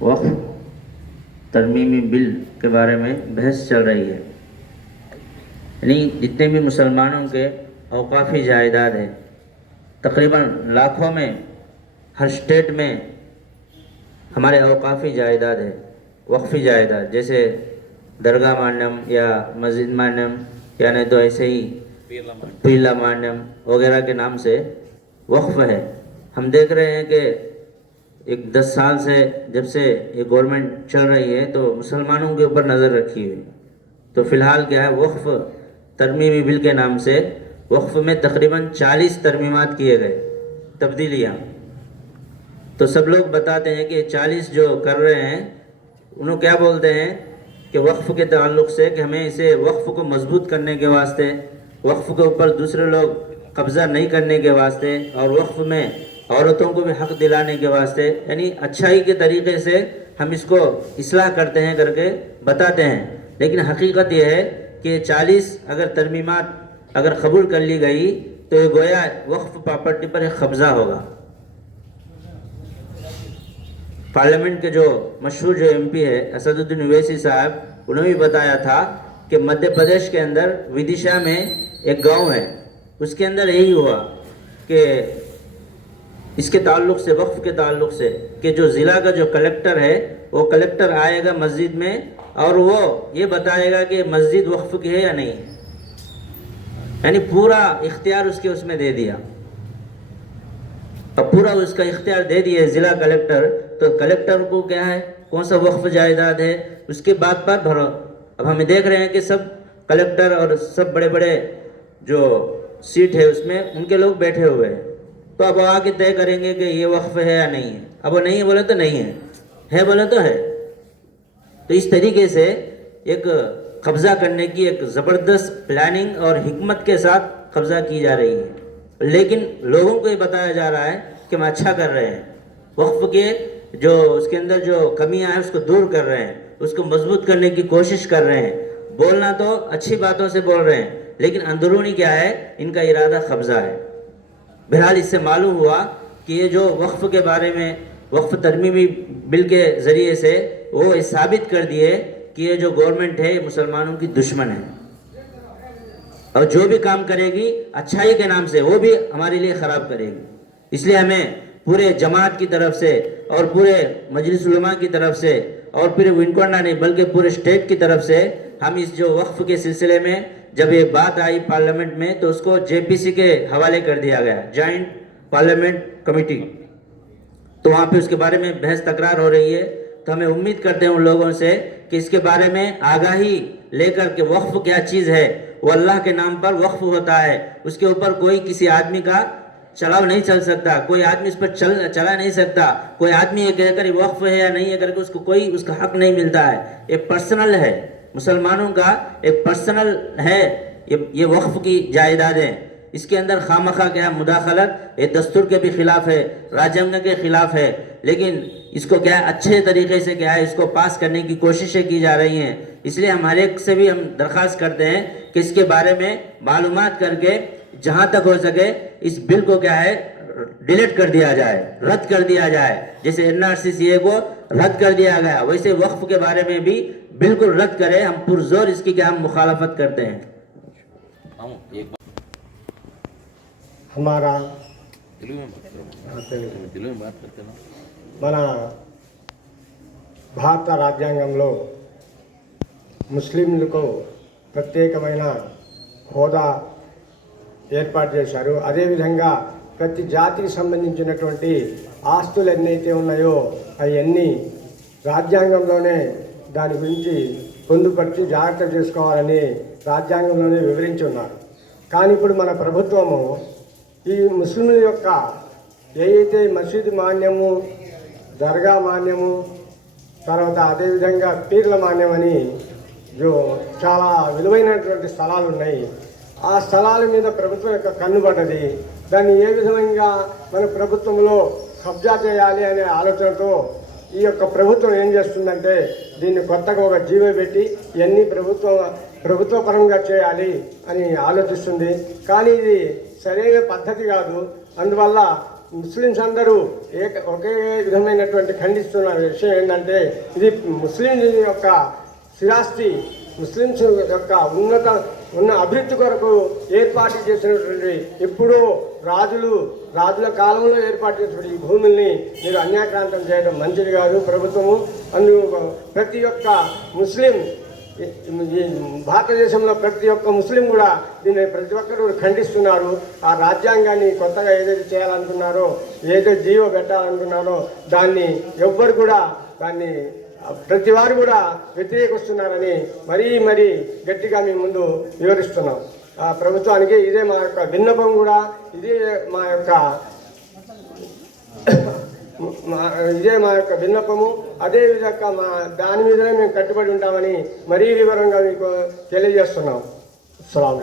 وقف ترمیمی بل کے بارے میں بحث چل رہی ہے۔ یعنی جتنے بھی مسلمانوں کے اوقافی جائیداد ہیں، تقریباً لاکھوں میں ہر اسٹیٹ میں ہمارے اوقافی جائیداد ہے وقفی جائیداد، جیسے درگاہ مانم یا مسجد مانم یا نہیں تو ایسے ہی پیلا مانم وغیرہ کے نام سے وقف ہے۔ ہم دیکھ رہے ہیں کہ ایک دس سال سے جب سے یہ گورنمنٹ چل رہی ہے تو مسلمانوں کے اوپر نظر رکھی ہوئی تو فی الحال کیا ہے؟ وقف ترمیمی بل کے نام سے وقف میں تقریباً چالیس ترمیمات کیے گئے تبدیلیاں تو سب لوگ بتاتے ہیں کہ چالیس جو کر رہے ہیں، انہوں کیا بولتے ہیں؟ کہ وقف کے تعلق سے کہ ہمیں اسے وقف کو مضبوط کرنے کے واسطے، وقف کے اوپر دوسرے لوگ قبضہ نہیں کرنے کے واسطے اور وقف میں عورتوں کو بھی حق دلانے کے واسطے یعنی اچھائی کے طریقے سے ہم اس کو اصلاح کرتے ہیں، کر کے بتاتے ہیں۔ لیکن حقیقت یہ ہے کہ چالیس اگر ترمیمات اگر قبول کر لی گئی، تو یہ گویا وقف پراپرٹی پر ایک قبضہ ہوگا۔ پارلیمنٹ کے جو مشہور جو ایم پی ہے اسد الدین اویسی صاحب، انہوں بھی بتایا تھا کہ مدھیہ پردیش کے اندر ودیشہ میں ایک گاؤں ہے۔ اس کے اندر یہی ہوا کہ اس کے تعلق سے، وقف کے تعلق سے کہ جو ضلع کا جو کلیکٹر ہے، وہ کلیکٹر آئے گا مسجد میں اور وہ یہ بتائے گا کہ مسجد وقف کی ہے یا نہیں یعنی پورا اختیار اس کے اس میں دے دیا۔ اب پورا اس کا اختیار دے دیا ضلع کلیکٹر تو کلیکٹر کو کیا ہے؟ کون سا وقف جائیداد ہے؟ اس کے بات پر بھرو۔ اب ہم دیکھ رہے ہیں کہ سب کلیکٹر اور سب بڑے بڑے جو سیٹ ہے اس میں، ان کے لوگ بیٹھے ہوئے ہیں۔ تو اب آ کے طے کریں گے کہ یہ وقف ہے یا نہیں ہے۔ اب وہ نہیں ہے، بولے تو نہیں ہے۔ ہے بولے تو ہے۔ تو اس طریقے سے ایک قبضہ کرنے کی ایک زبردست پلاننگ اور حکمت کے ساتھ قبضہ کی جا رہی ہے۔ لیکن لوگوں کو یہ بتایا جا رہا ہے کہ ہم اچھا کر رہے ہیں۔ وقف کے جو اس کے اندر جو کمیاں ہیں، اس کو دور کر رہے ہیں۔ اس کو مضبوط کرنے کی کوشش کر رہے ہیں۔ بولنا تو اچھی باتوں سے بول رہے ہیں، لیکن اندرونی کیا ہے؟ ان کا ارادہ قبضہ ہے۔ بہرحال اس سے معلوم ہوا کہ یہ جو وقف کے بارے میں، وقف ترمیمی بل کے ذریعے سے وہ ثابت کر دیے کہ یہ جو گورنمنٹ ہے، یہ مسلمانوں کی دشمن ہے۔ اور جو بھی کام کرے گی، اچھائی کے نام سے وہ بھی ہمارے لیے خراب کرے گی۔ اس لیے ہمیں پورے جماعت کی طرف سے اور پورے مجلس علماء کی طرف سے اور پھر ونکونا نہیں، بلکہ پورے اسٹیٹ کی طرف سے ہم اس جو وقف کے سلسلے میں جب یہ بات آئی پارلیمنٹ میں تو اس کو جے پی سی کے حوالے کر دیا گیا، جوائنٹ پارلیمنٹ کمیٹی۔ تو وہاں پہ اس کے بارے میں بحث تکرار ہو رہی ہے۔ تو ہمیں امید کرتے ہیں ان لوگوں سے کہ اس کے بارے میں آگاہی لے کر کے وقف کیا چیز ہے۔ وہ اللہ کے نام پر وقف ہوتا ہے۔ اس کے اوپر کوئی کسی آدمی کا چلاؤ نہیں چل سکتا۔ کوئی آدمی اس پر چل، چلا نہیں سکتا۔ کوئی آدمی یہ کہہ کر وقف ہے یا نہیں ہے، کر کے اس کو کوئی، اس کا حق نہیں ملتا ہے۔ یہ پرسنل ہے۔ مسلمانوں کا ایک پرسنل ہے، یہ وقف کی جائیداد ہے۔ اس کے اندر خامخواہ کیا مداخلت۔ یہ دستور کے بھی خلاف ہے راجنگ کے خلاف ہے۔ لیکن اس کو کیا اچھے طریقے سے کیا ہے؟ اس کو پاس کرنے کی کوششیں کی جا رہی ہیں۔ اس لیے ہمارے ایک سے بھی ہم درخواست کرتے ہیں کہ اس کے بارے میں معلومات کر کے جہاں تک ہو سکے اس بل کو کیا ہے؟ ڈیلیٹ کر دیا جائے رد کر دیا جائے۔ جیسے این آر سی سی اے کو رد کر دیا گیا ویسے وقف کے بارے میں بھی بالکل رد کرے ہم پرزور اس کی کہ ہم مخالفت کرتے ہیں۔ ہمارا మన راجیہ مسلم ముస్లింలకు ప్రత్యేకమైన హోదా ఏర్పాటు ادے అదేవిధంగా ప్రతి జాతికి సంబంధించినటువంటి ఆస్తులు ఎన్నైతే ఉన్నాయో అవన్నీ రాజ్యాంగంలోనే దాని గురించి పొందుపరిచి జాగ్రత్త చేసుకోవాలని రాజ్యాంగంలోనే వివరించి ఉన్నారు. కానీ ఇప్పుడు మన ప్రభుత్వము ఈ ముస్లింల యొక్క ఏదైతే మసీదు మాన్యము దర్గా మాన్యము తర్వాత అదేవిధంగా పీర్ల మాన్యం అని చాలా విలువైనటువంటి స్థలాలు ఉన్నాయి. ఆ స్థలాల మీద ప్రభుత్వం యొక్క కన్నుబడ్డది దాన్ని ఏ విధంగా మన ప్రభుత్వంలో కబ్జా చేయాలి అనే ఆలోచనతో ఈ యొక్క ప్రభుత్వం ఏం చేస్తుందంటే దీన్ని కొత్తగా ఒక జీవో పెట్టి ఇవన్నీ ప్రభుత్వ పరంగా చేయాలి అని ఆలోచిస్తుంది. కానీ ఇది సరైన పద్ధతి కాదు. అందువల్ల ముస్లిమ్స్ అందరూ ఏక ఒకే విధమైనటువంటి ఖండిస్తున్న విషయం ఏంటంటే ఇది ముస్లిం యొక్క స్థిరాస్తి ముస్లిమ్స్ యొక్క ఉన్నత ఉన్న అభివృద్ధి కొరకు ఏర్పాటు చేసినటువంటి ఎప్పుడో రాజులు రాజుల కాలంలో ఏర్పాటు చేసినటువంటి ఈ భూముల్ని మీరు అన్యాక్రాంతం చేయడం మంచిది కాదు. ప్రభుత్వము అందు ప్రతి ఒక్క ముస్లిం ఈ- భారతదేశంలో ప్రతి ఒక్క ముస్లిం కూడా దీన్ని ప్రతి ఒక్కరు ఖండిస్తున్నారు. ఆ రాజ్యాంగాన్ని కొత్తగా ఏదైతే చేయాలనుకున్నారో ఏదైతే జీవో పెట్టాలనుకున్నారో దాన్ని ఎవ్వరు కూడా దాన్ని ప్రతి వారు కూడా వ్యతిరేకిస్తున్నారని మరీ మరీ గట్టిగా మీ ముందు వివరిస్తున్నాం. ఆ ప్రభుత్వానికి ఇదే మా యొక్క విన్నపం కూడా ఇదే మా యొక్క మా- ఇదే మా యొక్క విన్నపము. అదే విధంగా మా దాని మీదనే మేము కట్టుబడి ఉంటామని మరీ వివరంగా మీకు తెలియజేస్తున్నాం. అస్సలం